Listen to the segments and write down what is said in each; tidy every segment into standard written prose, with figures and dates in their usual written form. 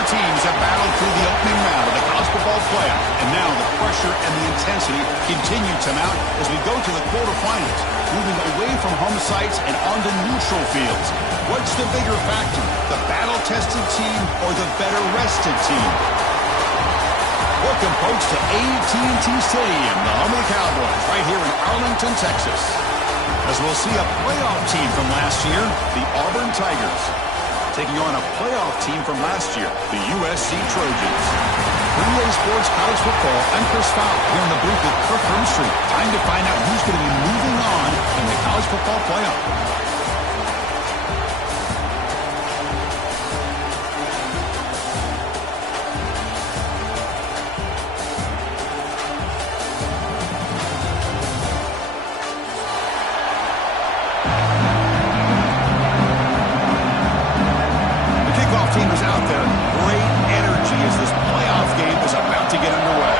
Four teams have battled through the opening round of the college football playoff, and now the pressure and the intensity continue to mount as we go to the quarterfinals, moving away from home sites and onto neutral fields. What's the bigger factor, the battle-tested team or the better-rested team? Welcome, folks, to Ncaa25 Stadium, the home of the Cowboys, right here in Arlington, Texas. As we'll see a playoff team from last year, the Auburn Tigers, taking on a playoff team from last year, the USC Trojans. EA Sports College Football, I'm Chris Fowler here in the booth with Kirk Hermstreet. Time to find out who's going to be moving on in the college football playoff. Team is out there. Great energy as this playoff game is about to get underway.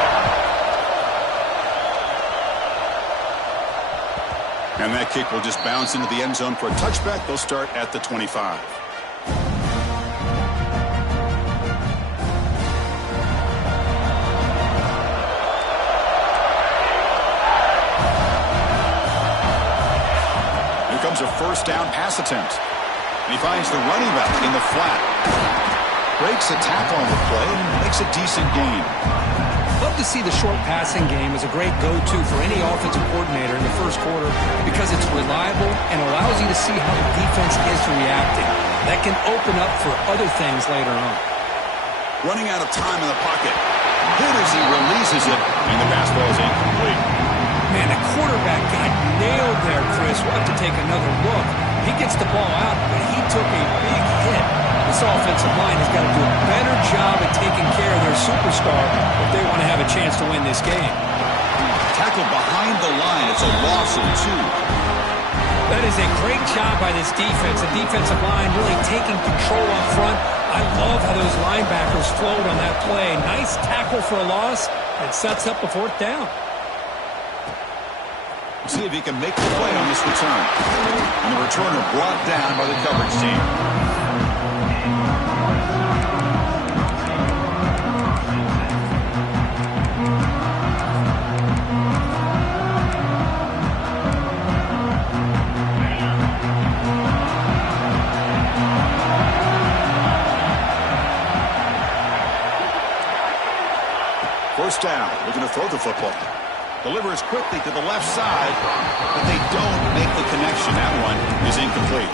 And that kick will just bounce into the end zone for a touchback. They'll start at the 25. Here comes a first down pass attempt. He finds the running back in the flat. Breaks a tackle on the play and makes a decent gain. Love to see the short passing game as a great go-to for any offensive coordinator in the first quarter because it's reliable and allows you to see how the defense is reacting. That can open up for other things later on. Running out of time in the pocket. Hit as he releases it, and the pass ball is incomplete. Man, the quarterback got nailed there, Chris. We'll have to take another look. He gets the ball out, but he took a big hit. This offensive line has got to do a better job at taking care of their superstar if they want to have a chance to win this game. Tackled behind the line. It's a loss of 2. That is a great job by this defense. The defensive line really taking control up front. I love how those linebackers flowed on that play. Nice tackle for a loss and sets up the fourth down. See if he can make the play on this return. And the returner brought down by the coverage team. First down, looking to throw the football. Delivers quickly to the left side, but they don't make the connection. That one is incomplete.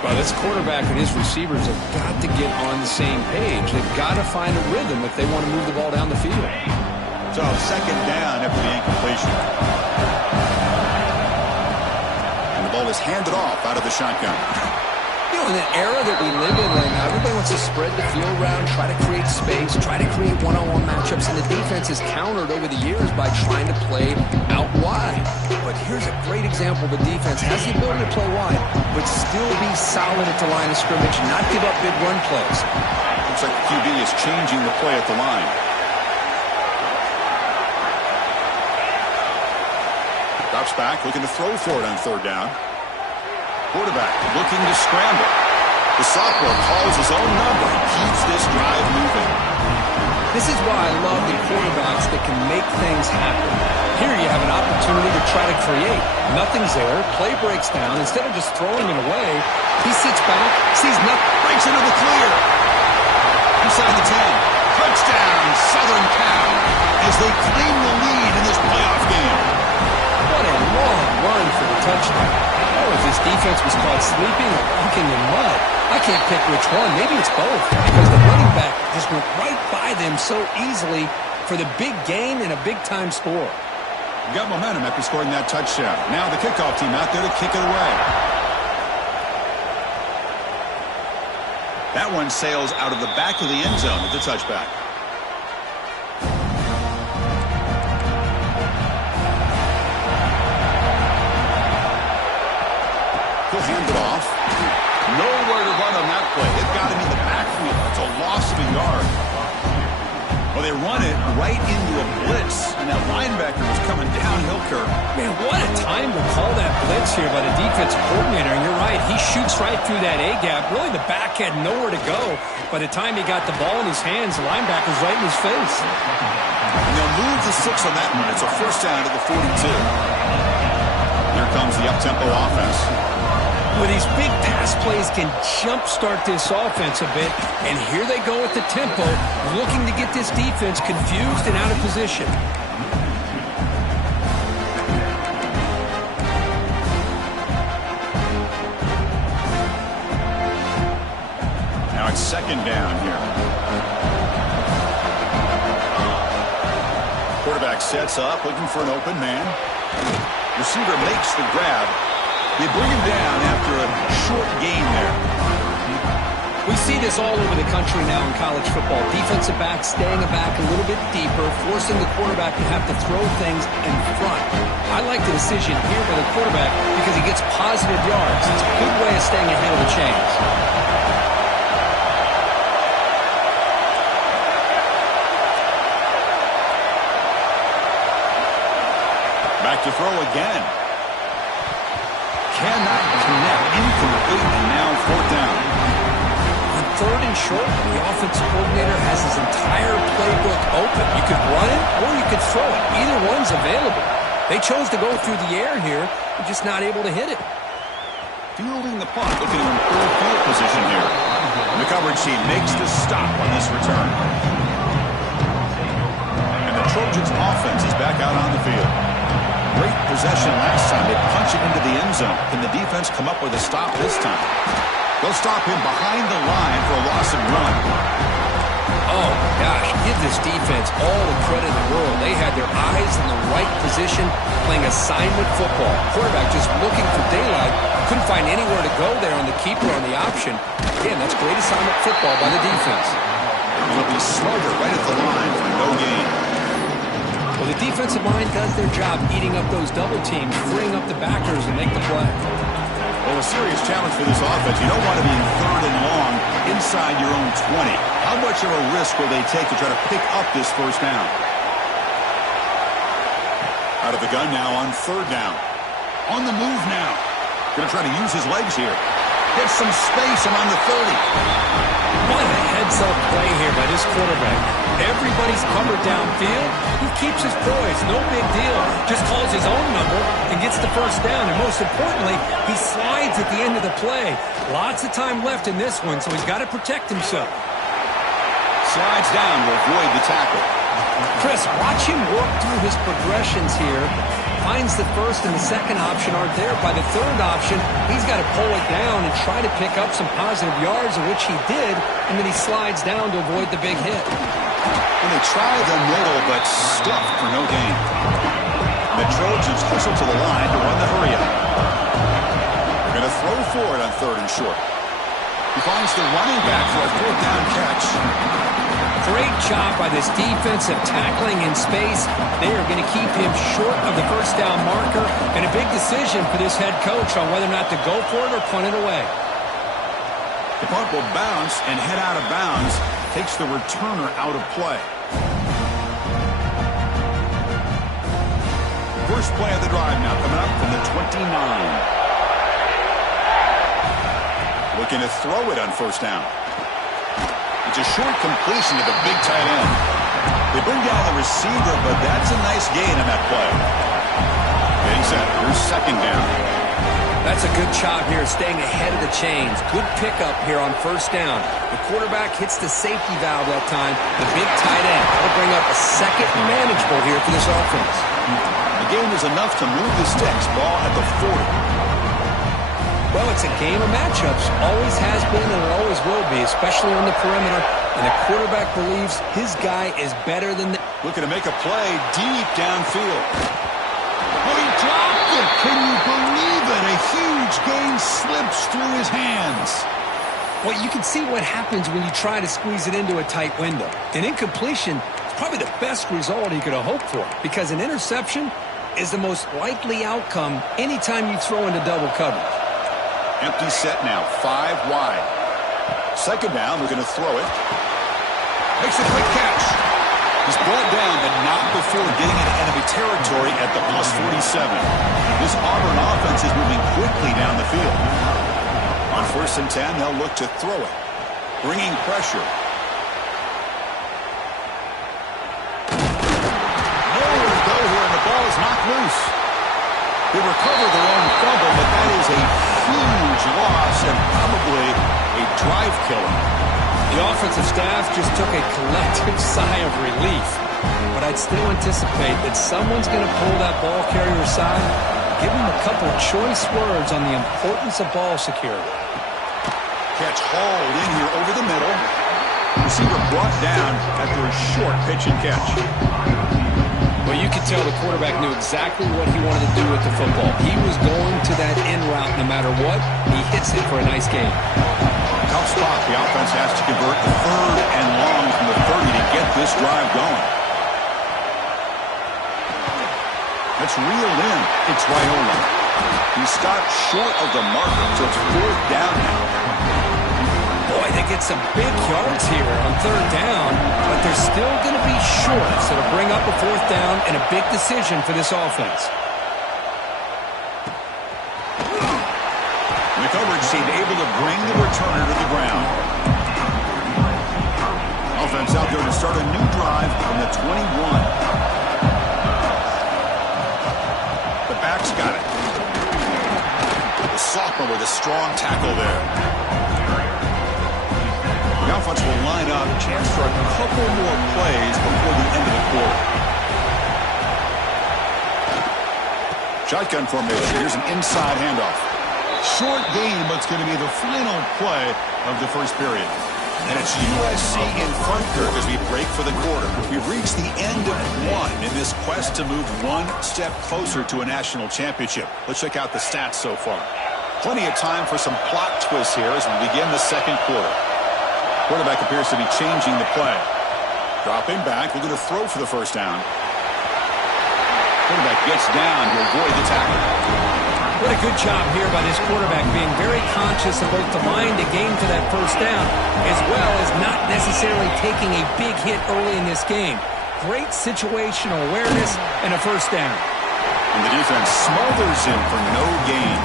Well, this quarterback and his receivers have got to get on the same page. They've got to find a rhythm if they want to move the ball down the field. So second down after the incompletion. And the ball is handed off out of the shotgun. You know, in the era that we live in right now, everybody wants to spread the field around, try to create space, try to create one-on-one matchups, and the defense has countered over the years by trying to play out wide. But here's a great example. The defense has the ability to play wide, but still be solid at the line of scrimmage and not give up big run plays. Looks like the QB is changing the play at the line. Drops back, looking to throw for it on third down. Quarterback looking to scramble. The sophomore calls his own number and keeps this drive moving. This is why I love the quarterbacks that can make things happen. Here you have an opportunity to try to create. Nothing's there. Play breaks down. Instead of just throwing it away, he sits back, sees nothing. Breaks into the clear. Inside the 10. Touchdown, Southern Cal, as they claim the lead in this playoff game. What a long run for the touchdown. Oh, if this defense was caught sleeping or walking in mud, I can't pick which one. Maybe it's both because the running back just went right by them so easily for the big gain and a big-time score. Got momentum after scoring that touchdown. Now the kickoff team out there to kick it away. That one sails out of the back of the end zone with the touchback. He'll hand it off. Nowhere to run on that play. It got him in the backfield. It's a loss of a yard. Well, they run it right into a blitz, and that linebacker was coming downhill curve. Man, what a time to call that blitz mistakes here by the defense coordinator, and you're right, he shoots right through that A-gap. Really, the back had nowhere to go. By the time he got the ball in his hands, the linebacker's right in his face. And they'll move the 6 on that one. It's a first down to the 42. Here comes the up-tempo offense. Well, these big pass plays can jumpstart this offense a bit, and here they go with the tempo, looking to get this defense confused and out of position. Now it's second down here. Quarterback sets up, looking for an open man. Receiver makes the grab. They bring him down after a short gain there. We see this all over the country now in college football. Defensive backs staying back a little bit deeper, forcing the quarterback to have to throw things in front. I like the decision here by the quarterback because he gets positive yards. It's a good way of staying ahead of the chains. Back to throw again. Cannot connect, incomplete, and now fourth down. On third and short, the offensive coordinator has his entire playbook open. You could run it or you could throw it. Either one's available. They chose to go through the air here. They're just not able to hit it. Fielding the punt, looking to improve field position here. The coverage team makes the stop on this return. And the Trojans' offense is back out on the field. Great possession last time. They punch it into the end zone. Can the defense come up with a stop this time? They'll stop him behind the line for a loss and run. Oh, gosh. Give this defense all the credit in the world. They had their eyes in the right position, playing assignment football. Quarterback just looking for daylight. Couldn't find anywhere to go there on the keeper on the option. Again, that's great assignment football by the defense. It'll be Slugger right at the line for no gain. Well, the defensive line does their job eating up those double teams, freeing up the backers and make the play. Well, a serious challenge for this offense. You don't want to be in third and long inside your own 20. How much of a risk will they take to try to pick up this first down? Out of the gun now on third down. On the move now. Going to try to use his legs here. Get some space and on the 30. What a heads-up play here by this quarterback. Everybody's covered downfield. He keeps his poise. No big deal. Just calls his own number and gets the first down. And most importantly, he slides at the end of the play. Lots of time left in this one, so he's got to protect himself. Slides down to avoid the tackle. Chris, watch him work through his progressions here. Finds the first and the second option aren't there. By the third option, he's got to pull it down and try to pick up some positive yards, of which he did, and then he slides down to avoid the big hit. And they try the middle, but stuffed for no gain. The Trojans hustle to the line to run the hurry-up. They're going to throw for it on third and short. He finds the running back for a fourth down catch. Great job by this defensive tackling in space. They are going to keep him short of the first down marker, and a big decision for this head coach on whether or not to go for it or punt it away. The punt will bounce and head out of bounds. Takes the returner out of play. First play of the drive now coming up from the 29. Looking to throw it on first down. It's a short completion to the big tight end. They bring down the receiver, but that's a nice gain on that play. Getting set. Here's second down. That's a good job here, staying ahead of the chains. Good pickup here on first down. The quarterback hits the safety valve that time. The big tight end. That'll bring up a second manageable here for this offense. The game is enough to move the sticks. Ball at the 40. Well, it's a game of matchups. Always has been and it always will be, especially on the perimeter. And the quarterback believes his guy is better than the... Looking to make a play deep downfield. Oh, he dropped it. Can you believe it? A huge gain slips through his hands. Well, you can see what happens when you try to squeeze it into a tight window. An incompletion is probably the best result he could have hoped for, because an interception is the most likely outcome anytime you throw into double coverage. Empty set now, 5 wide. Second down, we're going to throw it. Makes a quick catch. He's brought down, but not before getting into enemy territory at at the +47. This Auburn offense is moving quickly down the field. On 1st and 10, they'll look to throw it, bringing pressure. Nowhere to go here, and the ball is knocked loose. They recover their own fumble, but that is a huge loss and probably a drive killer. The offensive staff just took a collective sigh of relief. But I'd still anticipate that someone's going to pull that ball carrier aside, give him a couple choice words on the importance of ball security. Catch hauled in here over the middle. Receiver brought down after a short pitch and catch. Well, you could tell the quarterback knew exactly what he wanted to do with the football. He was going to that in route no matter what. He hits it for a nice game. Tough spot. The offense has to convert the 3rd and long from the 30 to get this drive going. That's reeled in. It's Raiola. He stopped short of the marker, so it's 4th down now. Boy, they get some big yards here on 3rd down, but they're still going to be short. So to bring up a 4th down and a big decision for this offense. The coverage team able to bring the returner to the ground. Offense out there to start a new drive from the 21. The back's got it. The sophomore with a strong tackle there. The offense will line up, chance for a couple more plays before the end of the quarter. Shotgun formation. Here's an inside handoff. Short game, but it's going to be the final play of the first period. And it's USC in front, Kirk, as we break for the quarter. We've reached the end of one in this quest to move one step closer to a national championship. Let's check out the stats so far. Plenty of time for some plot twists here as we begin the second quarter. Quarterback appears to be changing the play. Dropping back, looking to throw for the first down. Quarterback gets down to avoid the tackle. What a good job here by this quarterback, being very conscious of both the line to gain for that first down, as well as not necessarily taking a big hit early in this game. Great situational awareness and a first down. And the defense smothers him for no gain.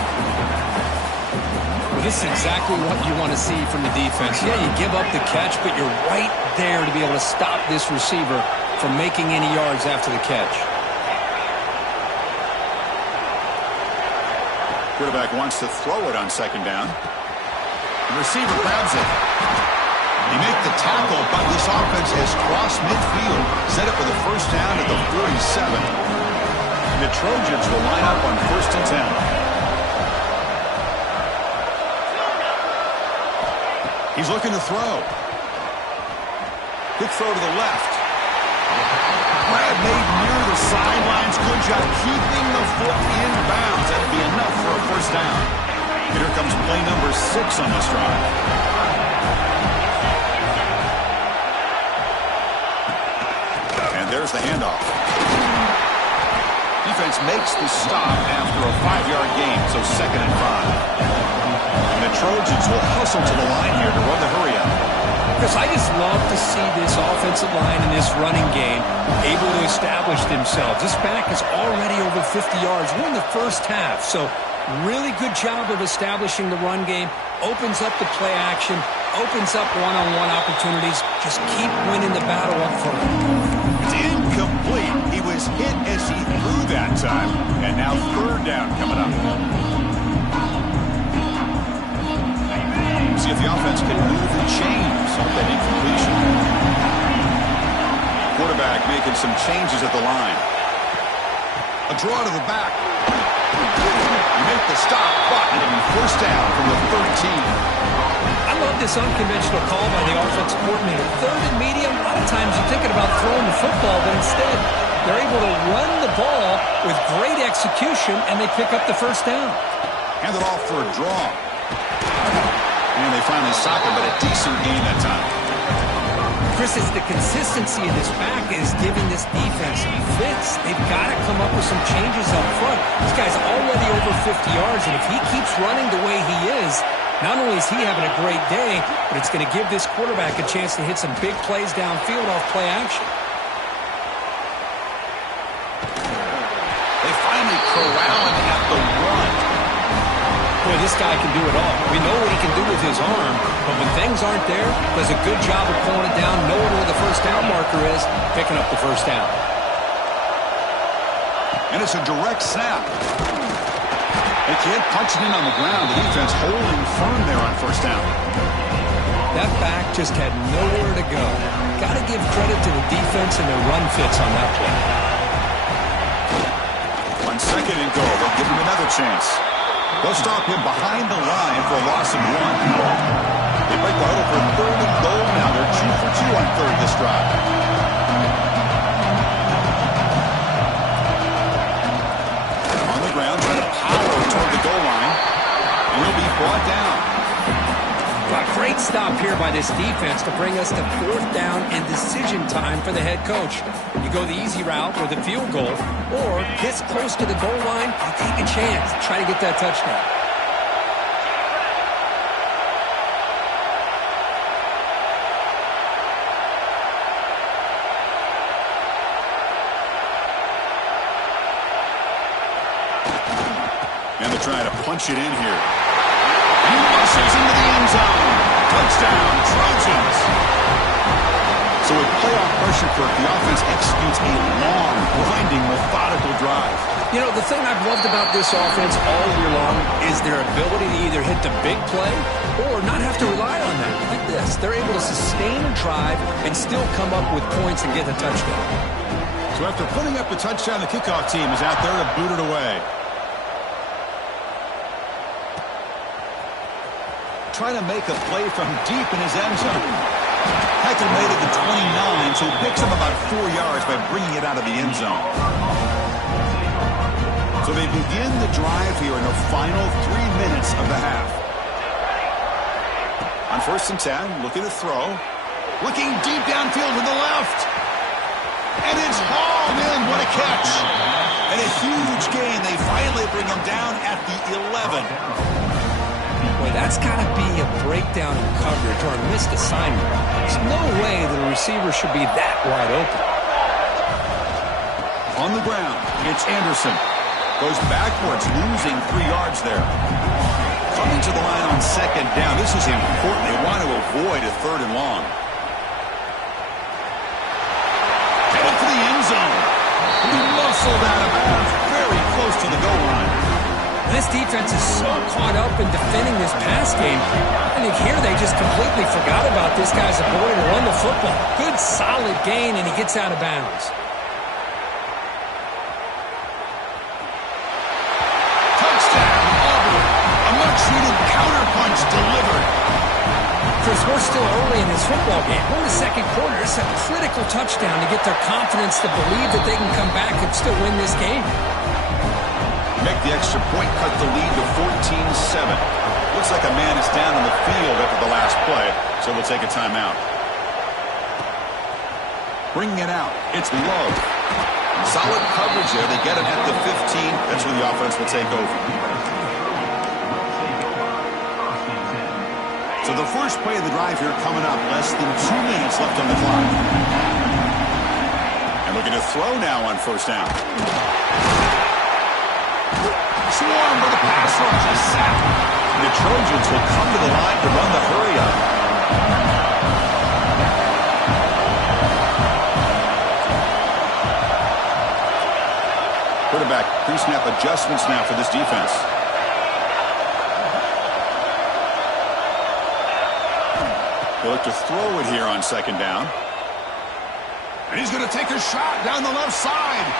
Well, this is exactly what you want to see from the defense. Yeah, you give up the catch, but you're right there to be able to stop this receiver from making any yards after the catch. Quarterback wants to throw it on 2nd down. The receiver grabs it. He made the tackle, but this offense has crossed midfield. Set it for the first down at the 47. And the Trojans will line up on 1st and 10. He's looking to throw. Quick throw to the left. Grab made near the sidelines. Good job keeping the foot in bounds. That'll be enough for a first down. And here comes play number 6 on this drive. And there's the handoff. Defense makes the stop after a 5-yard gain, so 2nd and 5. And the Trojans will hustle to the line here to run the hurry up. Because I just love to see this offensive line and this running game able to establish themselves. This back is already over 50 yards. We're in the first half, so really good job of establishing the run game. Opens up the play action, opens up one-on-one opportunities. Just keep winning the battle up front. It's incomplete. He was hit as he threw that time, and now 3rd down coming up. See if the offense can move and change off that incompletion. Quarterback making some changes at the line. A draw to the back. You make the stop, but it'll be 1st down from the 13. I love this unconventional call by the offensive coordinator. 3rd and medium, a lot of times you're thinking about throwing the football, but instead they're able to run the ball with great execution, and they pick up the first down. Hand it off for a draw. And they finally stop him, but a decent gain that time. Chris, it's the consistency of this back is giving this defense some fits. They've got to come up with some changes up front. This guy's already over 50 yards, and if he keeps running the way he is, not only is he having a great day, but it's going to give this quarterback a chance to hit some big plays downfield off play action. this guy can do it all. We know what he can do with his arm, but when things aren't there, does a good job of pulling it down, knowing where the first down marker is, picking up the first down. And it's a direct snap. They can't punch it in on the ground. The defense holding firm there on first down. That back just had nowhere to go. Got to give credit to the defense and their run fits on that play. 1 second and goal. They'll give him another chance. They'll stop him behind the line for a loss of 1. They break the huddle for 3rd and goal now. They're 2 for 2 on 3rd this drive. On the ground, trying to power toward the goal line. And he'll be brought down. A great stop here by this defense to bring us to 4th down and decision time for the head coach. You go the easy route with a field goal, or this close to the goal line, you take a chance. Try to get that touchdown. And they're trying to punch it in here. He muscles into the end zone. Touchdown, Trojans. So with playoff pressure for it, the offense executes a long, grinding, methodical drive. You know, the thing I've loved about this offense all year long is their ability to either hit the big play or not have to rely on that. Like this, they're able to sustain a drive and still come up with points and get a touchdown. So after putting up the touchdown, the kickoff team is out there to boot it away. Trying to make a play from deep in his end zone. Hector made it to 29, so he picks him about 4 yards by bringing it out of the end zone. So they begin the drive here in the final 3 minutes of the half. On 1st and 10, looking to throw. Looking deep downfield to the left. And it's hauled in. What a catch. And a huge gain. They finally bring him down at the 11. Boy, that's got to be a breakdown in coverage or a missed assignment. There's no way that a receiver should be that wide open. On the ground, it's Anderson. Goes backwards, losing 3 yards there. Coming to the line on 2nd down. This is important. They want to avoid a 3rd and long. Headed for the end zone. He muscled out of bounds very close to the goal line. This defense is so caught up in defending this pass game. I think here they just completely forgot about this guy's ability to run the football. Good, solid gain, and he gets out of bounds. Touchdown, Auburn. A much-needed counterpunch delivered. Chris, we're still early in this football game. We're in the 2nd quarter. It's a critical touchdown to get their confidence to believe that they can come back and still win this game. Make the extra point, cut the lead to 14-7. Looks like a man is down on the field after the last play, so we'll take a timeout. Bringing it out, it's Love. Solid coverage there. They get him at the 15. That's where the offense will take over. So the first play of the drive here coming up. Less than 2 minutes left on the clock. And looking to throw now on 1st down. Swarm for the pass rush. A sack. The Trojans will come to the line to run the hurry up. Quarterback pre-snap adjustments now for this defense. They look to throw it here on 2nd down. And he's going to take a shot down the left side.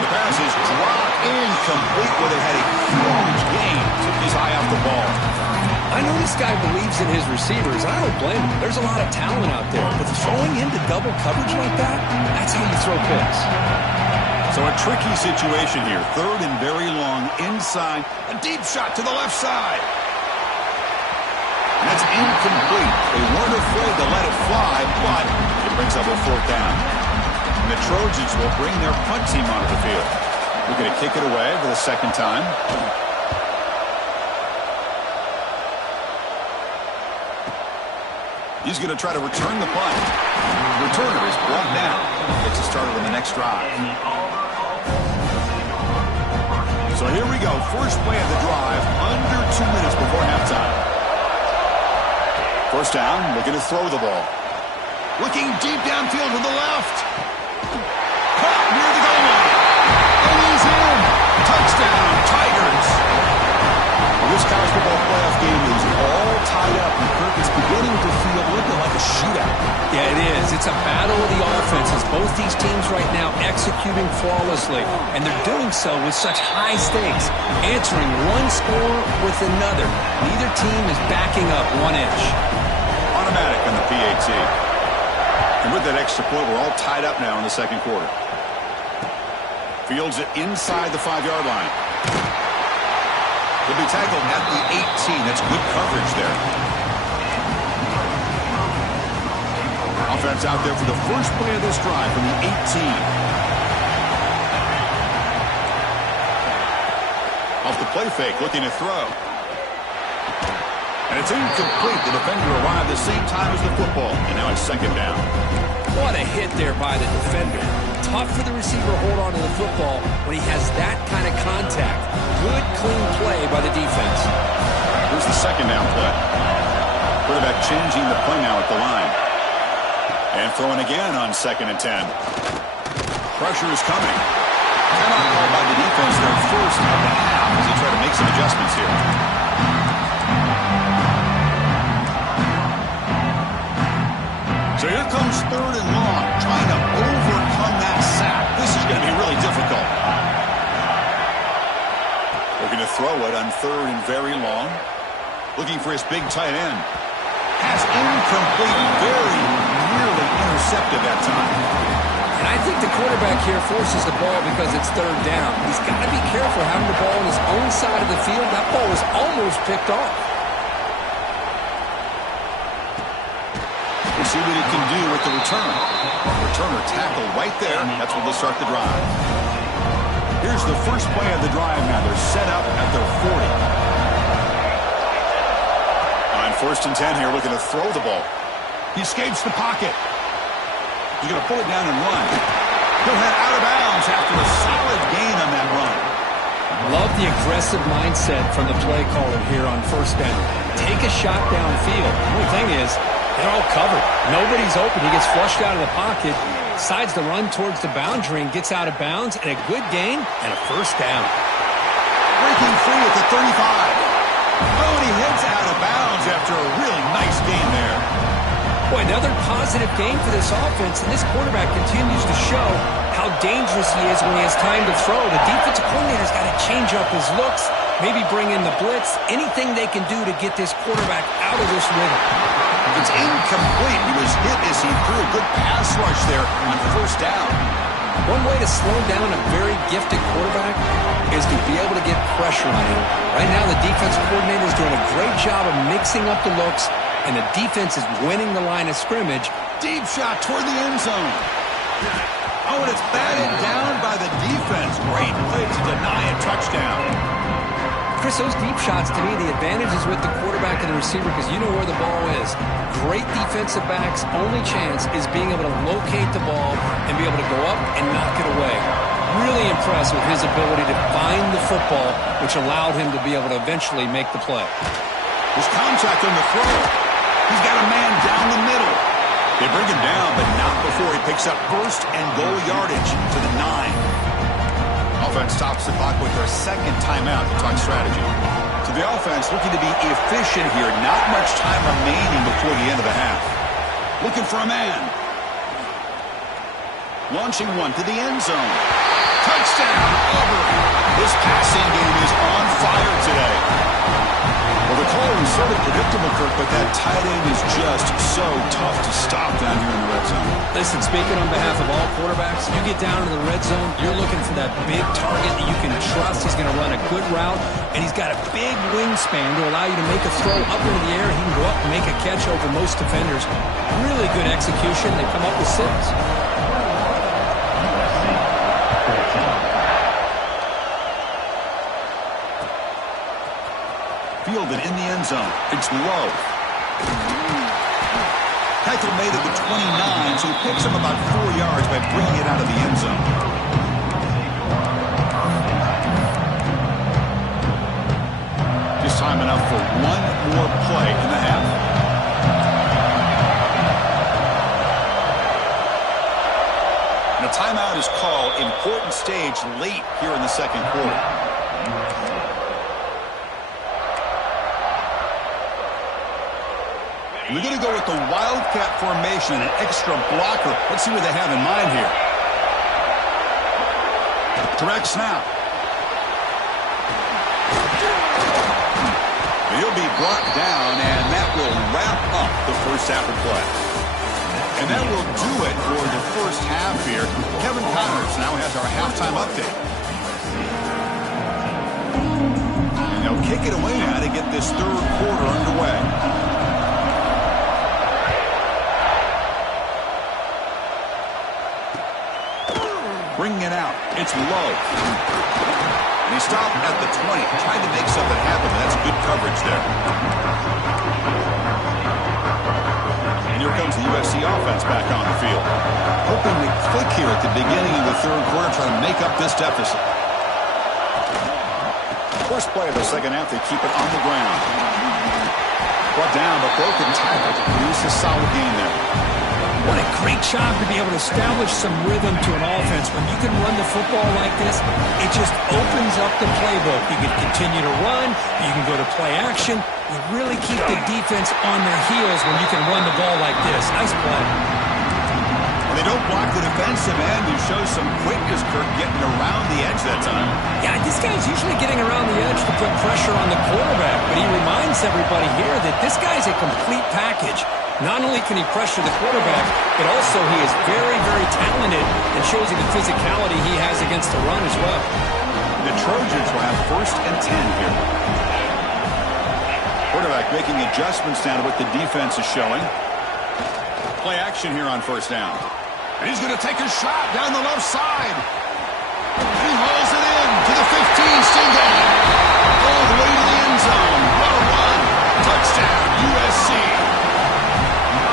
The pass is dropped incomplete where they had a huge gain. Took his eye off the ball. I know this guy believes in his receivers. I don't blame him. There's a lot of talent out there. But throwing into double coverage like that, that's how you throw picks. So a tricky situation here. 3rd and very long inside. A deep shot to the left side. And that's incomplete. They weren't afraid to let it fly, but it brings up a 4th down. And the Trojans will bring their punt team onto the field. We're going to kick it away for the 2nd time. He's going to try to return the punt. Returner is brought down. Gets it started on the next drive. So here we go. First play of the drive, under 2 minutes before halftime. First down, looking to throw the ball. Looking deep downfield to the left. Caught near the goal line. And he's in. Touchdown, Tigers. Well, this college football playoff game is all tied up, and Kirk is beginning to feel looking like a shootout. Yeah, it is. It's a battle of the offenses. Both these teams right now executing flawlessly, and they're doing so with such high stakes, answering one score with another. Neither team is backing up 1 inch. Automatic on the PAT. And with that extra point, we're all tied up now in the second quarter. Fields it inside the 5-yard line. He'll be tackled at the 18. That's good coverage there. Offense out there for the first play of this drive from the 18. Off the play fake, looking to throw. And it's incomplete. The defender arrived the same time as the football. And now it's second down. What a hit there by the defender. Tough for the receiver to hold on to the football when he has that kind of contact. Good, clean play by the defense. Here's the second down play. Quarterback changing the play now at the line. And throwing again on 2nd and 10. Pressure is coming. Timeout called by the defense their first of the half as they try to make some adjustments here. So here comes 3rd and long, trying to overcome that sack. This is going to be really difficult. Looking to throw it on 3rd and very long. Looking for his big tight end. Pass incomplete, very nearly intercepted that time. And I think the quarterback here forces the ball because it's 3rd down. He's got to be careful having the ball on his own side of the field. That ball was almost picked off. We'll see what he can do with the return. Returner tackled right there. That's where they'll start the drive. Here's the first play of the drive now. They're set up at their 40. On 1st and 10 here, looking to throw the ball. He escapes the pocket. He's going to pull it down and run. He'll head out of bounds after a solid gain on that run. Love the aggressive mindset from the play caller here on 1st down. Take a shot downfield. The only thing is, they're all covered. Nobody's open. He gets flushed out of the pocket, decides to run towards the boundary and gets out of bounds, and a good gain and a 1st down. Breaking free at the 35. Oh, and he heads out of bounds after a really nice gain there. Boy, another positive game for this offense, and this quarterback continues to show how dangerous he is when he has time to throw. The defensive coordinator's got to change up his looks, maybe bring in the blitz, anything they can do to get this quarterback out of this rhythm. It's incomplete. He was hit as he threw a good pass rush there on 1st down. One way to slow down a very gifted quarterback is to be able to get pressure on him. Right now, the defensive coordinator is doing a great job of mixing up the looks, and the defense is winning the line of scrimmage. Deep shot toward the end zone. Oh, and it's batted down by the defense. Great play to deny a touchdown. Chris, those deep shots, to me, the advantage is with the quarterback and the receiver because you know where the ball is. Great defensive backs' only chance is being able to locate the ball and be able to go up and knock it away. Really impressed with his ability to find the football, which allowed him to be able to eventually make the play. There's contact on the throw. He's got a man down the middle. They bring him down, but not before he picks up 1st and goal yardage to the 9. Offense stops the clock with their 2nd timeout to talk strategy. So the offense looking to be efficient here. Not much time remaining before the end of the half. Looking for a man. Launching one to the end zone. Touchdown, Auburn. This passing game is on fire today. Well, the call was sort of predictable, Kirk, but that tight end is just so tough to stop down here in the red zone. Listen, speaking on behalf of all quarterbacks, you get down to the red zone, you're looking for that big target that you can trust. He's going to run a good route, and he's got a big wingspan to allow you to make a throw up into the air. He can go up and make a catch over most defenders. Really good execution. They come up with 6. Fielded in the end zone. It's low. Tackle made at the 29, so he picks him about 4 yards by bringing it out of the end zone. stage late here in the second quarter. We're going to go with the Wildcat formation, an extra blocker. Let's see what they have in mind here. Direct snap. He'll be brought down, and that will wrap up the first half of play. And that will do it for the first half here. Kevin Connors now has our halftime update. And they'll kick it away now to get this third quarter underway. Bringing it out. It's low. And he stopped at the 20, trying to make something happen, but that's good coverage there. And here comes the USC offense back on the field. Hoping to click here at the beginning of the third quarter, trying to make up this deficit. First play of the second half, they keep it on the ground. Brought down, but broken tackle to produce a solid gain there. What a great job to be able to establish some rhythm to an offense. When you can run the football like this, it just opens up the playbook. You can continue to run. You can go to play action. You really keep the defense on their heels when you can run the ball like this. Nice play. Well, they don't block the defensive end. You show some quickness, Kirk, getting around the edge that time. Yeah, this guy's usually getting around the edge to put pressure on the quarterback, but he reminds everybody here that this guy's a complete package. Not only can he pressure the quarterback, but also he is very, very talented and shows you the physicality he has against the run as well. The Trojans will have 1st and 10 here. Quarterback making adjustments down to what the defense is showing. Play action here on 1st down. And he's going to take a shot down the left side. He hauls it in to the 15, still going. All the way to the end zone. What a run. Touchdown, USC.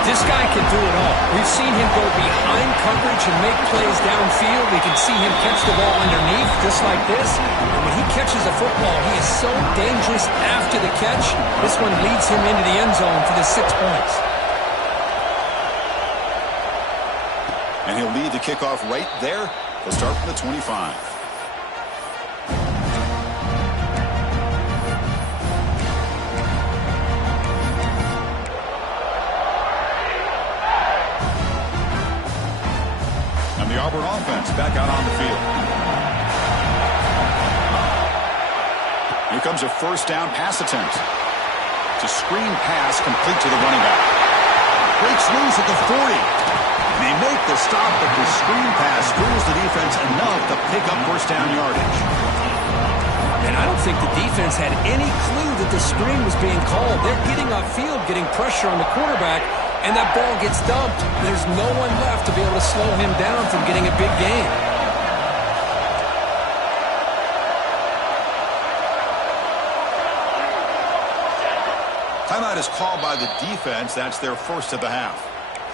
This guy can do it all. We've seen him go behind coverage and make plays downfield. We can see him catch the ball underneath just like this. And when he catches a football, he is so dangerous after the catch. This one leads him into the end zone for the 6 points. And he'll lead the kickoff right there. He'll start from the 25. The Auburn offense back out on the field. Here comes a 1st down pass attempt. It's a screen pass complete to the running back. Breaks loose at the 40. And they make the stop, but the screen pass fools the defense enough to pick up 1st down yardage. And I don't think the defense had any clue that the screen was being called. They're getting upfield, getting pressure on the quarterback, and that ball gets dumped. There's no one left to be able to slow him down from getting a big gain. Timeout is called by the defense. That's their 1st of the half.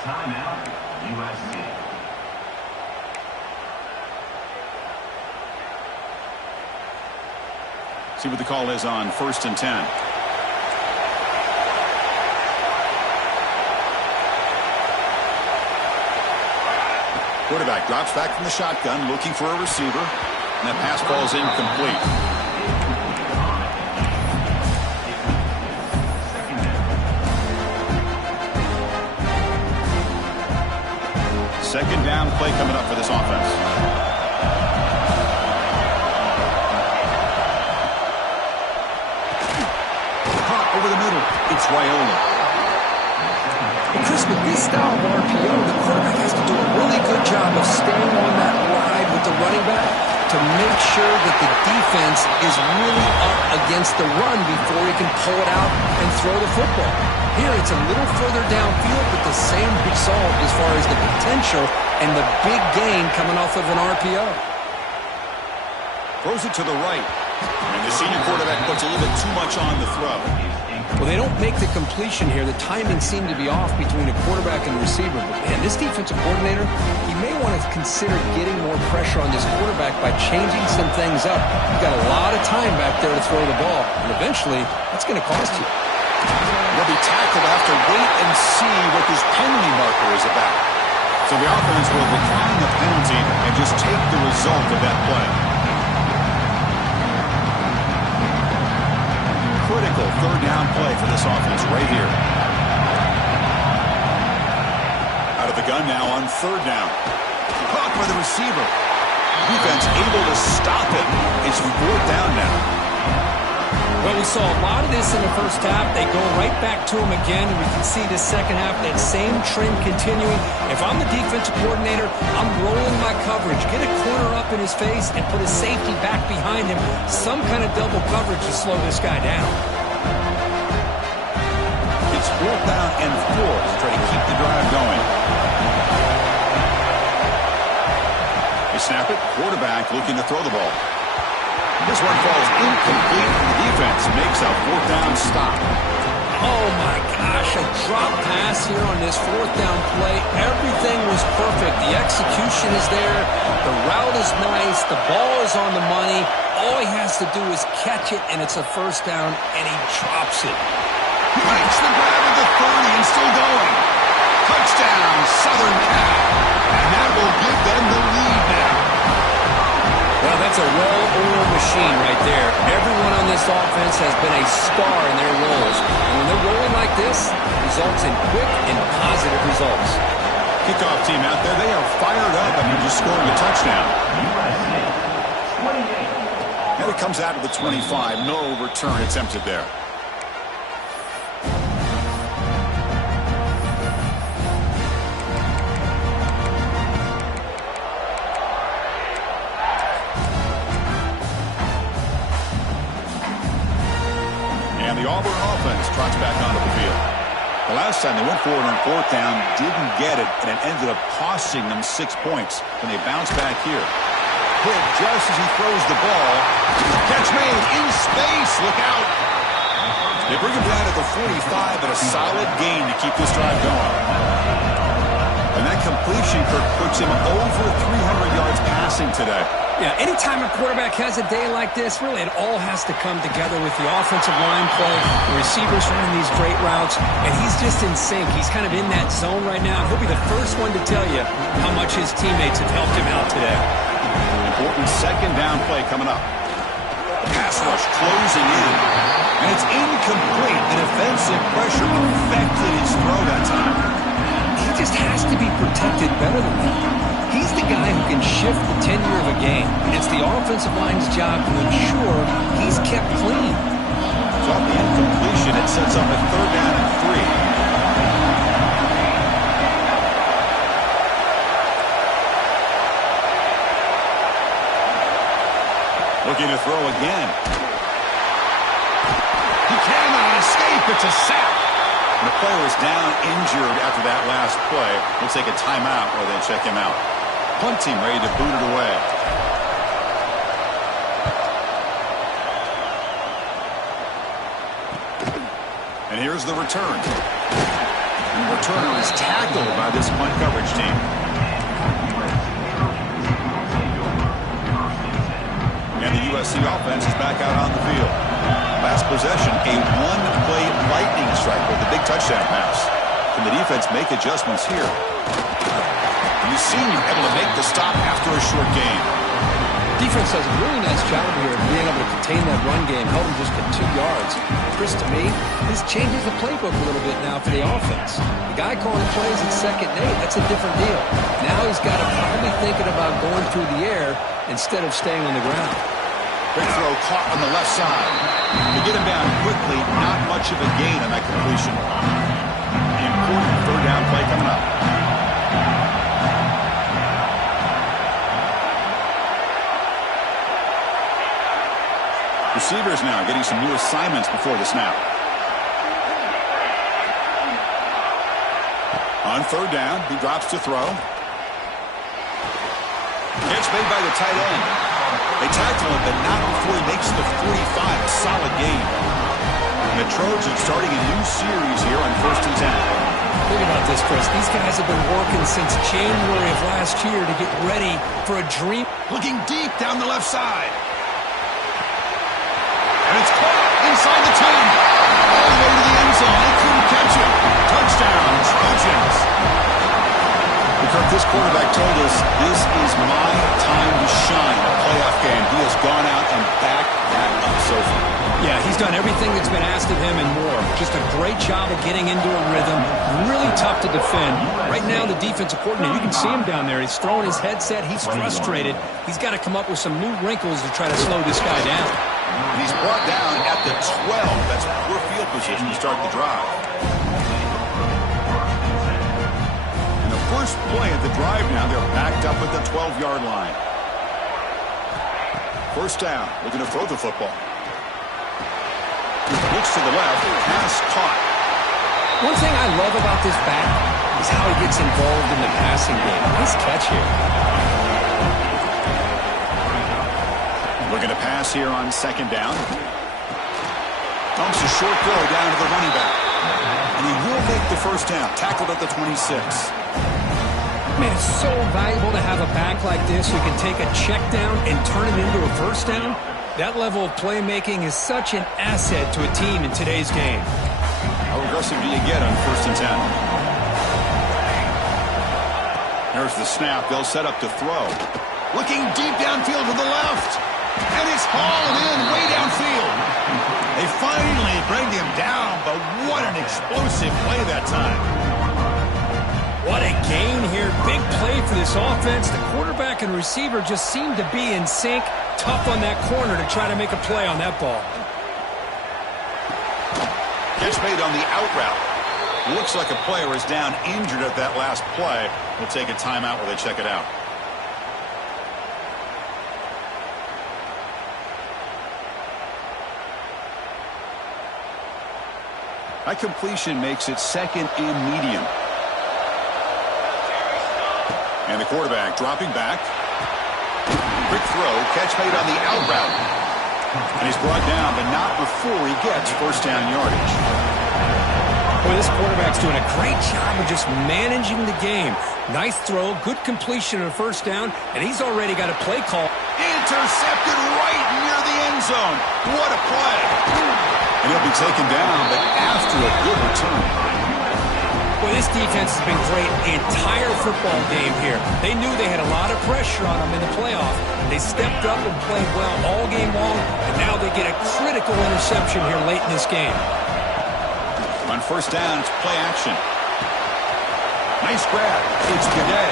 Timeout, USC. See what the call is on 1st and 10. Quarterback drops back from the shotgun, looking for a receiver, and that pass falls incomplete. Second down play coming up for this offense. Caught over the middle. It's Raiola. Chris, with this style of RPO, the quarterback has to do a really good job of staying on that ride with the running back to make sure that the defense is really up against the run before he can pull it out and throw the football. Here, it's a little further downfield, but the same result as far as the potential and the big gain coming off of an RPO. Throws it to the right. And the senior quarterback puts a little bit too much on the throw. Well, they don't make the completion here. The timing seemed to be off between a quarterback and a receiver. But, man, this defensive coordinator, he may want to consider getting more pressure on this quarterback by changing some things up. You've got a lot of time back there to throw the ball. And eventually, that's going to cost you. He'll be tackled after wait and see what this penalty marker is about. So So the offense will decline the penalty and just take the result of that play. Critical third down play for this offense right here. Out of the gun now on third down. Caught by the receiver. Defense able to stop it. It's fourth down now. Well, we saw a lot of this in the first half. They go right back to him again, and we can see the second half, that same trend continuing. If I'm the defensive coordinator, I'm rolling my coverage. Get a corner up in his face and put a safety back behind him. Some kind of double coverage to slow this guy down. It's fourth down and 4 to try to keep the drive going. They snap it. Quarterback looking to throw the ball. This one falls incomplete. The defense makes a fourth down stop. Oh, my gosh, a drop pass here on this fourth down play. Everything was perfect. The execution is there. The route is nice. The ball is on the money. All he has to do is catch it, and it's a first down, and he drops it. He makes the grab at the 30 and still going. Touchdown, Southern Cal. And that will give them the lead now. Well, that's a well-oiled machine right there. Everyone on this offense has been a star in their roles. And when they're rolling like this, it results in quick and positive results. Kickoff team out there, they are fired up and they're just scoring a touchdown. And it comes out of the 25. No return attempted there. The Auburn offense trots back onto the field. The last time they went forward on fourth down, didn't get it, and it ended up costing them 6 points. And they bounce back here. Hit just as he throws the ball. Catch made in space. Look out. They bring him down at the 45, but a solid gain to keep this drive going. And that completion, Kirk, puts him over 300 yards passing today. Yeah, anytime a quarterback has a day like this, really it all has to come together with the offensive line play, the receivers running these great routes, and he's just in sync. He's kind of in that zone right now. He'll be the first one to tell you how much his teammates have helped him out today. Important second down play coming up. The pass rush closing in, and it's incomplete. The defensive pressure affected his throw that time. He just has to be protected better than that. He's the guy who can shift the tenure of a game. It's the offensive line's job to ensure he's kept clean. So off the incompletion, it sets up a third down and 3. Looking to throw again. He cannot escape. It's a sack. And the player is down injured after that last play. We'll take a timeout while they check him out. Punt team ready to boot it away. And here's the return. And the returner is tackled by this punt coverage team. And the USC offense is back out on the field. Last possession, a one-play lightning strike with a big touchdown pass. Can the defense make adjustments here? You see him able to make the stop after a short game. Defense does a really nice job here of being able to contain that run game, held him just at 2 yards. Chris, to me, this changes the playbook a little bit now for the offense. The guy calling plays at 2nd and 8, that's a different deal. Now he's got to probably thinking about going through the air instead of staying on the ground. Big throw caught on the left side. To get him down quickly, not much of a gain on that completion. The important third down play coming up. Receivers now getting some new assignments before the snap. On third down, he drops to throw. Catch made by the tight end. They tackle him, but not before he makes the 45. A solid gain. And the Trojans starting a new series here on 1st and 10. Think about this, Chris. These guys have been working since January of last year to get ready for a dream. Looking deep down the left side. And it's caught inside the 10. All the way to the end zone. They couldn't catch it. Touchdown, Trojans. The Kirk, this quarterback told us this is my time to shine in a playoff game. He has gone out and backed that up so far. Yeah, he's done everything that's been asked of him and more. Just a great job of getting into a rhythm. Really tough to defend. Right now, the defensive coordinator, you can see him down there. He's throwing his headset. He's frustrated. He's got to come up with some new wrinkles to try to slow this guy down. And he's brought down at the 12. That's poor field position to start the drive. And the first play of the drive now, they're backed up at the 12-yard line. First down, looking to throw the football. Looks to the left, pass caught. One thing I love about this back is how he gets involved in the passing game. Nice catch here. Looking to pass here on second down. Dumps a short throw down to the running back. And he will make the first down. Tackled at the 26. Man, it's so valuable to have a back like this who can take a check down and turn it into a first down. That level of playmaking is such an asset to a team in today's game. How aggressive do you get on 1st and 10? There's the snap. They'll set up to throw. Looking deep downfield to the left. And it's hauled in way downfield. They finally bring him down, but what an explosive play that time. What a gain here. Big play for this offense. The quarterback and receiver just seem to be in sync. Tough on that corner to try to make a play on that ball. Catch made on the out route. Looks like a player is down injured at that last play. We'll take a timeout while they check it out. That completion makes it 2nd and medium. And the quarterback dropping back. Quick throw, catch made on the out route. And he's brought down, but not before he gets first down yardage. Boy, this quarterback's doing a great job of just managing the game. Nice throw, good completion on first down, and he's already got a play call. Intercepted right near the end zone. What a play. And he'll be taken down, but after a good return. Well, this defense has been great the entire football game here. They knew they had a lot of pressure on them in the playoff. They stepped up and played well all game long, and now they get a critical interception here late in this game. On first down, it's play action. Nice grab. It's Gaudet.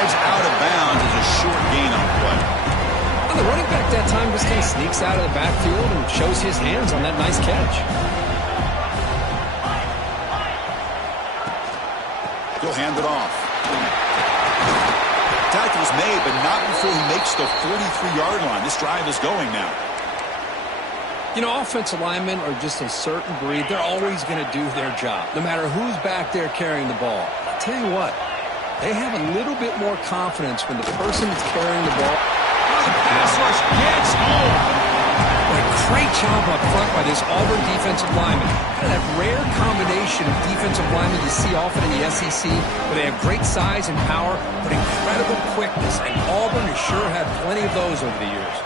Heads out of bounds as a short gain on the play. And the running back that time just kind of sneaks out of the backfield and shows his hands on that nice catch. He'll hand it off. Tackle's made, but not before he makes the 43-yard line. This drive is going now. You know, offensive linemen are just a certain breed. They're always going to do their job, no matter who's back there carrying the ball. I'll tell you what, they have a little bit more confidence when the person that's carrying the ball. The pass rush gets home. What a great job up front by this Auburn defensive lineman. Kind of that rare combination of defensive linemen you see often in the SEC, where they have great size and power, but incredible quickness, and Auburn has sure had plenty of those over the years.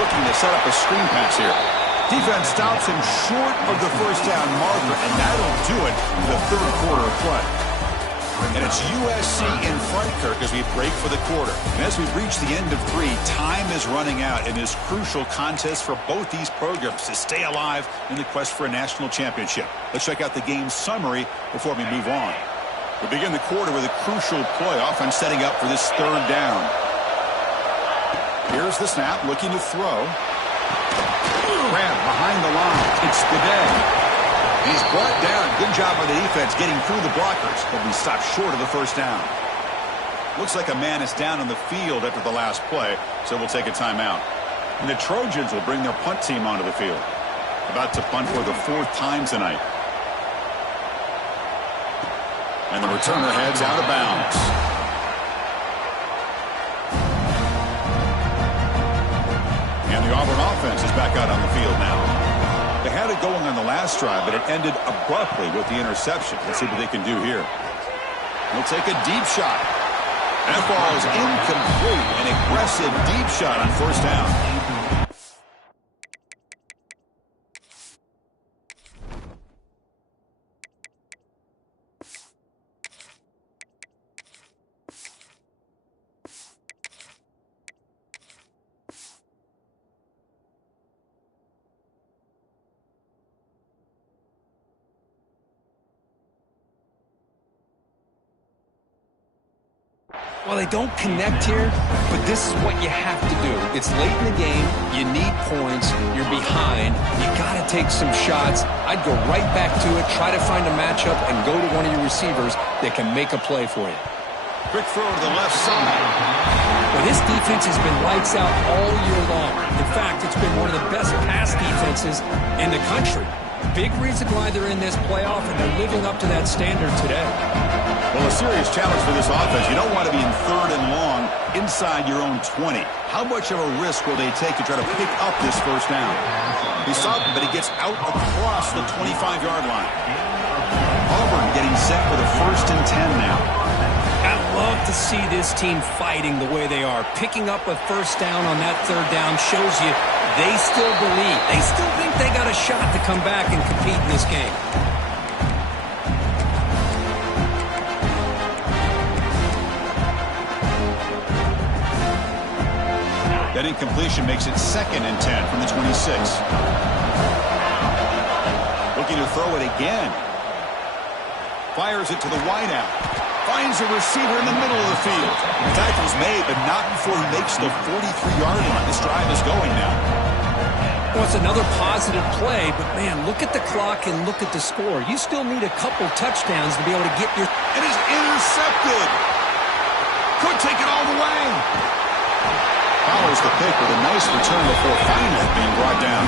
Looking to set up a screen pass here. Defense stops him short of the first down marker, and that'll do it in the 3rd quarter of play. And it's USC in front, Kirk, as we break for the quarter. And as we reach the end of 3, time is running out in this crucial contest for both these programs to stay alive in the quest for a national championship. Let's check out the game summary before we move on. We begin the quarter with a crucial play, offense setting up for this 3rd down. Here's the snap, looking to throw. Grab behind the line. It's Gaudet. He's brought down. Good job by the defense getting through the blockers, but we stopped short of the first down. Looks like a man is down on the field after the last play, so we'll take a timeout. And the Trojans will bring their punt team onto the field. About to punt for the 4th time tonight. And the returner heads out of bounds. And the Auburn offense is back out on the field now. They had it going on the last drive, but it ended abruptly with the interception. Let's see what they can do here. They'll take a deep shot. That ball is incomplete. An aggressive deep shot on first down. Well, they don't connect here, but this is what you have to do. It's late in the game. You need points. You're behind. You got to take some shots. I'd go right back to it, try to find a matchup, and go to one of your receivers that can make a play for you. Quick throw to the left side. Well, this defense has been lights out all year long. In fact, it's been one of the best pass defenses in the country. Big reason why they're in this playoff, and they're living up to that standard today. Well, a serious challenge for this offense. You don't want to be in 3rd and long inside your own 20. How much of a risk will they take to try to pick up this first down? He's up, but he gets out across the 25-yard line. Auburn getting set for the 1st and 10 now. I love to see this team fighting the way they are. Picking up a first down on that 3rd down shows you they still believe. They still think they got a shot to come back and compete in this game. That incompletion makes it 2nd and 10 from the 26. Looking to throw it again. Fires it to the wideout. Finds a receiver in the middle of the field. The tackle's made, but not before he makes the 43-yard line. This drive is going now. Well, it's another positive play, but, man, look at the clock and look at the score. You still need a couple touchdowns to be able to get your... It is intercepted. Could take it all the way. Follows the pick with a nice return before finally being brought down.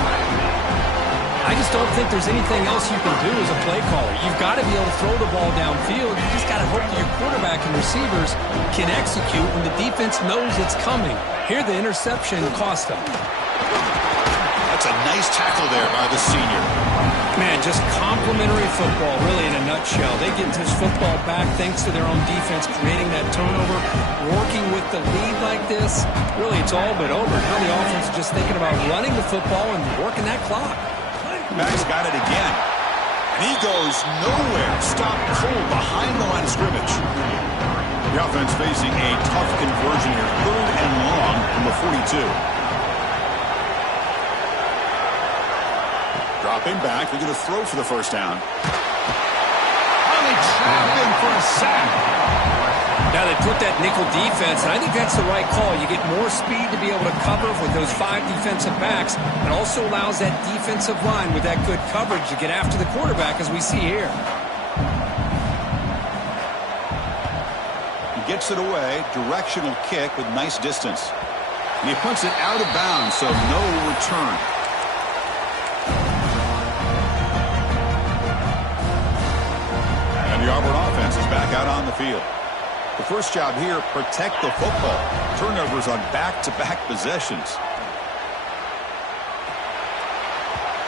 I just don't think there's anything else you can do as a play caller. You've got to be able to throw the ball downfield. You just got to hope that your quarterback and receivers can execute when the defense knows it's coming. Here, the interception cost them. That's a nice tackle there by the senior. Man, just complimentary football, really, in a nutshell. They get this football back thanks to their own defense, creating that turnover, working with the lead like this. Really, it's all but over. Now the offense is just thinking about running the football and working that clock. Max got it again. And he goes nowhere. Stopped cold behind the line of scrimmage. The offense facing a tough conversion here. 3rd and long from the 42. Dropping back. They're going to throw for the first down. Oh, they trapped him for a sack. Now they put that nickel defense, and I think that's the right call. You get more speed to be able to cover with those 5 defensive backs. It also allows that defensive line with that good coverage to get after the quarterback, as we see here. He gets it away. Directional kick with nice distance. And he puts it out of bounds, so no return. And the Auburn offense is back out on the field. The first job here, protect the football. Turnovers on back-to-back possessions.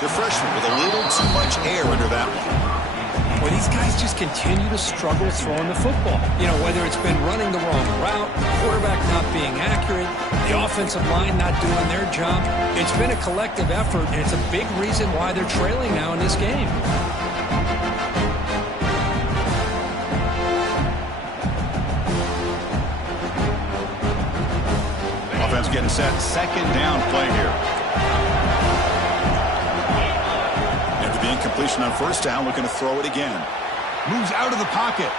The freshman with a little too much air under that one. Well, these guys just continue to struggle throwing the football. You know, whether it's been running the wrong route, the quarterback not being accurate, the offensive line not doing their job. It's been a collective effort, and it's a big reason why they're trailing now in this game. Offense getting set. 2nd down play here. After the incompletion on 1st down, looking to throw it again. Moves out of the pocket.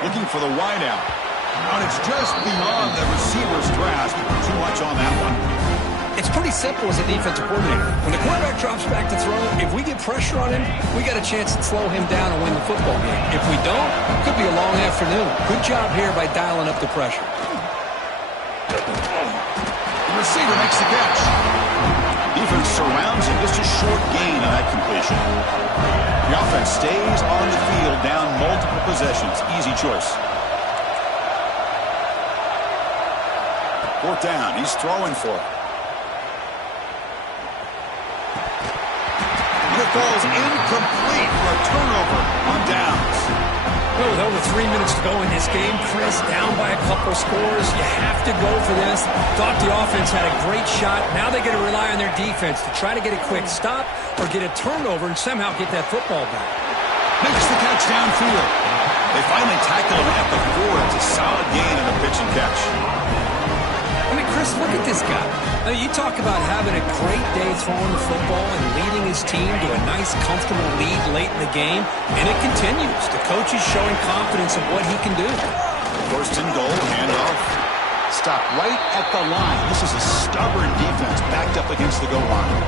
Looking for the wideout. And it's just beyond the receiver's grasp. Too much on that one. It's pretty simple as a defensive coordinator. When the quarterback drops back to throw, if we get pressure on him, we got a chance to slow him down and win the football game. If we don't, it could be a long afternoon. Good job here by dialing up the pressure. The receiver makes the catch. Defense surrounds him. Just a short gain on that completion. The offense stays on the field, down multiple possessions. Easy choice. 4th down. He's throwing for it. And it falls incomplete for a turnover on downs. Well, with over 3 minutes to go in this game, Chris, down by a couple scores. You have to go for this. Thought the offense had a great shot. Now they got to rely on their defense to try to get a quick stop or get a turnover and somehow get that football back. Makes the catch downfield. They finally tackle him at the 4. It's a solid gain and a pitch and catch. I mean, Chris, look at this guy. I mean, you talk about having a great day throwing the football and leading his team to a nice, comfortable lead late in the game, and it continues. The coach is showing confidence of what he can do. First and goal, handoff. Stop right at the line. This is a stubborn defense backed up against the goal line.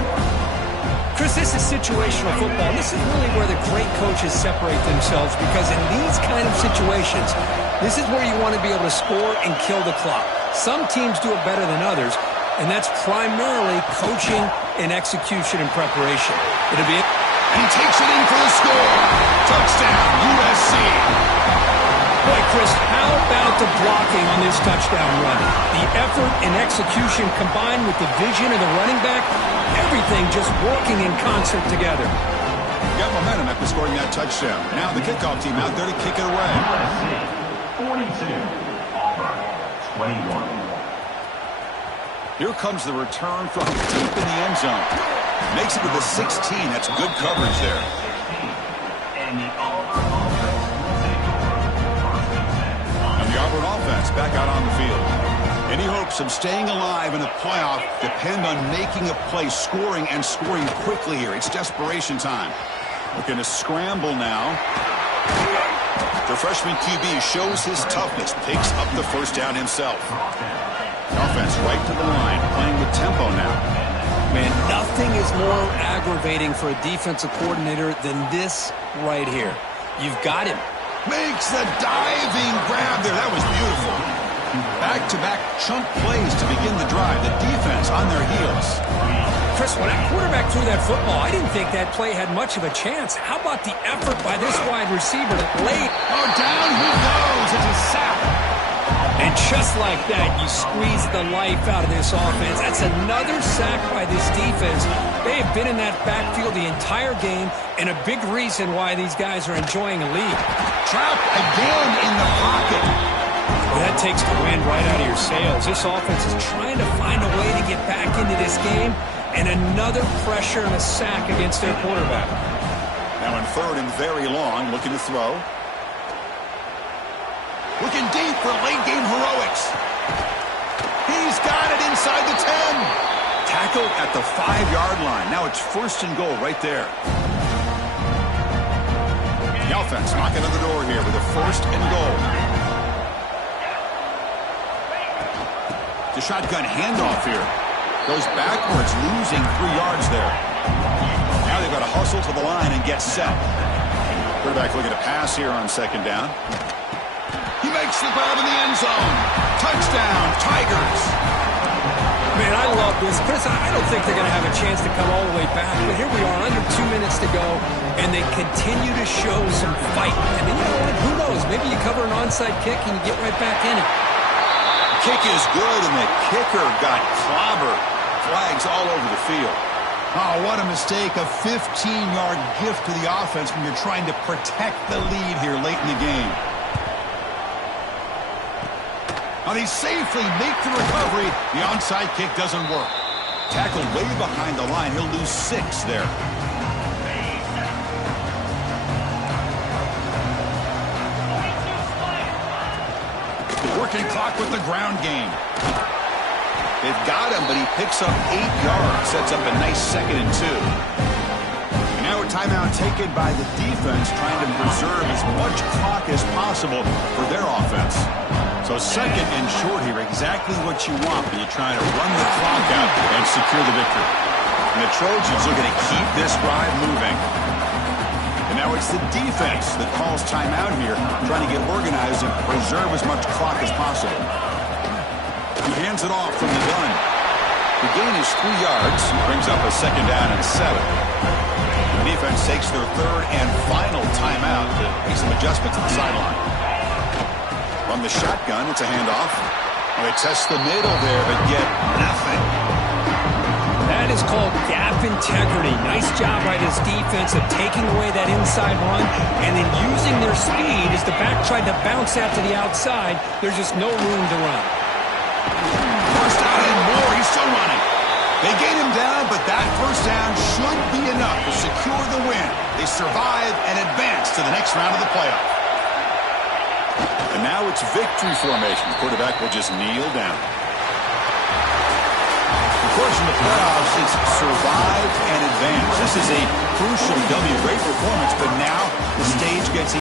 Chris, this is situational football. This is really where the great coaches separate themselves, because in these kind of situations, this is where you want to be able to score and kill the clock. Some teams do it better than others, and that's primarily coaching and execution and preparation. It'll be... And he takes it in for the score. Touchdown, USC. Boy, Chris, how about the blocking on this touchdown run? The effort and execution combined with the vision of the running back, everything just working in concert together. Got momentum after scoring that touchdown. Now the kickoff team out there to kick it away. 42, Auburn 21. Here comes the return from deep in the end zone. Makes it to the 16. That's good coverage there. And the Auburn offense will take over first and 10. And the Auburn offense back out on the field. Any hopes of staying alive in the playoff depend on making a play, scoring, and scoring quickly here. It's desperation time. Looking to scramble now. The freshman QB shows his toughness, picks up the first down himself. Offense right to the line, playing with tempo now. Man, nothing is more aggravating for a defensive coordinator than this right here. You've got him. Makes the diving grab there. That was beautiful. Back-to-back chunk plays to begin the drive. The defense on their heels. Chris, when that quarterback threw that football, I didn't think that play had much of a chance. How about the effort by this wide receiver that laid? Oh, down he goes. It's a sack. And just like that, you squeeze the life out of this offense. That's another sack by this defense. They have been in that backfield the entire game, and a big reason why these guys are enjoying a lead. Trapped again in the pocket. Well, that takes the wind right out of your sails. This offense is trying to find a way to get back into this game, and another pressure and a sack against their quarterback. Now in third and very long, looking to throw. Looking deep for late-game heroics. He's got it inside the 10. Tackled at the 5-yard line. Now it's first and goal right there. The offense knocking on the door here with a first and goal. The shotgun handoff here. Goes backwards, losing 3 yards there. Now they've got to hustle to the line and get set. Quarterback looking to pass here on second down. He makes the grab in the end zone. Touchdown, Tigers. Man, I love this. Chris, I don't think they're going to have a chance to come all the way back, but here we are, under 2 minutes to go, and they continue to show some fight. And then, you know what? Who knows? Maybe you cover an onside kick and you get right back in it. Kick is good, and the kicker got clobbered. Flags all over the field. Oh, what a mistake. A 15-yard gift to the offense when you're trying to protect the lead here late in the game. Now they safely make the recovery. The onside kick doesn't work. Tackled way behind the line. He'll lose 6 there. Working clock with the ground game. They've got him, but he picks up 8 yards. Sets up a nice 2nd and 2. And now a timeout taken by the defense, trying to preserve as much clock as possible for their offense. So 2nd and short here, exactly what you want when you're trying to run the clock out and secure the victory. And the Trojans are going to keep this drive moving. And now it's the defense that calls timeout here, trying to get organized and preserve as much clock as possible. He hands it off from the gun. The gain is 3 yards, brings up a 2nd down and 7. The defense takes their 3rd and final timeout to make some adjustments at the sideline. From the shotgun, it's a handoff. Well, they test the middle there, but get nothing. That is called gap integrity. Nice job by this defense of taking away that inside run and then using their speed as the back tried to bounce out to the outside. There's just no room to run. First down and more. He's still running. They gain him down, but that first down should be enough to secure the win. They survive and advance to the next round of the playoff. And now it's victory formation. The quarterback will just kneel down. Of course, in the playoffs, it's survive and advance. This is a crucial W. Great performance, but now the stage gets